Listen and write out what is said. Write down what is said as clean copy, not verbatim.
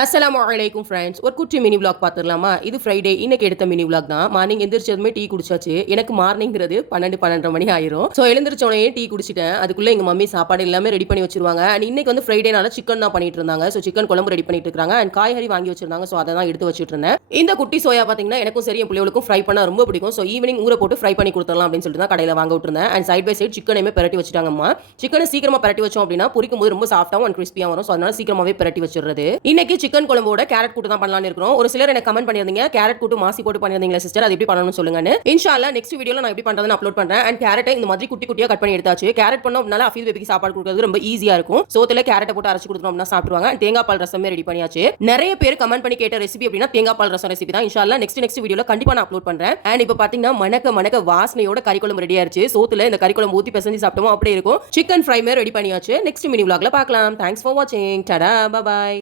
அஸ்ஸலாமு அலைக்கும் ஃப்ரெண்ட்ஸ். ஒரு குட்டி மினி விளாக் பார்த்துடலாமா? இது ஃப்ரைடே இன்னைக்கு எடுத்த மினி விளாக் தான். மார்னிங் எந்திரிச்சதுமே டீ குடிச்சாச்சு. எனக்கு மார்னிங்கிறது 12, 12:30 மணி ஆயிரும். ஸோ எழுந்திரிச்சோடனே டீ குடிச்சிட்டேன். அதுக்குள்ள எங்க மம்மி சாப்பாடு எல்லாமே ரெடி பண்ணி வச்சிருவாங்க. அண்ட் இன்னைக்கு வந்து ஃப்ரைடேனால சிக்கன் தான் பண்ணிட்டு இருந்தாங்க. ஸோ சிக்கன் குழம்பு ரெடி பண்ணிட்டு இருக்காங்க. அண்ட் காய்கறி வாங்கி வச்சிருந்தாங்க. ஸோ அதை தான் எடுத்து வச்சுட்டு இருந்தேன். இந்த குட்டி சோயா பார்த்தீங்கன்னா எனக்கும் சரி என் பிள்ளைகளுக்கும் ஃப்ரை பண்ண ரொம்ப பிடிக்கும். ஸோ ஈவினிங் ஊற போட்டு ஃப்ரை பண்ணி கொடுத்துடலாம் அப்படின்னு சொல்லிட்டு தான் கடையில் வாங்க விட்டுருந்தேன். அண்ட் சைட் பை சைட் சிக்கனையுமே பிரட்டி வச்சுட்டாங்கம்மா. சிக்கனை சீக்கிரமா பிரட்டி வச்சோம் அப்படின்னா பொரிக்கும் போது ரொம்ப சாஃப்டாகவும் அண்ட் கிறிஸ்பியாக வரும். ஸோ அதனால சீக்கிரமாவே பிரட்டி வச்சிடுறது. இன்னைக்கு சிக்கன் குழம்போட கேரட் கூட்டு தான் பண்ணலாம்னு இருக்கோம். ஒரு சிலர் எனக்கு கமெண்ட் பண்ணிருந்தீங்க கேரட் கூட்டு மாசி போட்டு பண்ணிருந்தீங்களா சிஸ்டர், அது எப்படி பண்ணணும்னு சொல்லுங்கன்னு. இன்ஷா அல்லாஹ் நெக்ஸ்ட் வீடியோல நான் எப்படி பண்றதுன்னு அப்லோட் பண்றேன். அண்ட் கேரட்டை இந்த மாதிரி குட்டி குட்டியா கட் பண்ணி எடுத்தாச்சு. கேரட் பண்ணோம் அப்படினால அஃபீல் பேபிக்கு சாப்பாடு கொடுக்கிறது ரொம்ப ஈஸியா இருக்கும். சோத்துல கேரட்டை போட்டு அரைச்சு கொடுத்தோம் அப்படினா சாப்பிடுவாங்க. அண்ட் தேங்காய் பால் ரசமே ரெடி பண்ணியாச்சு. நிறைய பேர் கமெண்ட் பண்ணி கேட்ட ரெசிபி அப்படினா தேங்காய் பால் ரசம் ரெசிபி தான். இன்ஷா அல்லாஹ் நெக்ஸ்ட் வீடியோல கண்டிப்பா நான் அப்லோட் பண்றேன். அண்ட் இப்போ பாத்தீங்கன்னா மணக்க வாசனையோட கறி குழம்பு ரெடி ஆயிருச்சு. சோத்துல இந்த கறி குழம்பு ஊத்தி பிசைஞ்சு சாப்பிட்டோம் அப்படியே இருக்கும். சிக்கன் ஃப்ரைமே ரெடி பண்ணியாச்சு. நெக்ஸ்ட் மினி vlogல பார்க்கலாம். தேங்க்ஸ் ஃபார் வாட்சிங். டடா பை பை.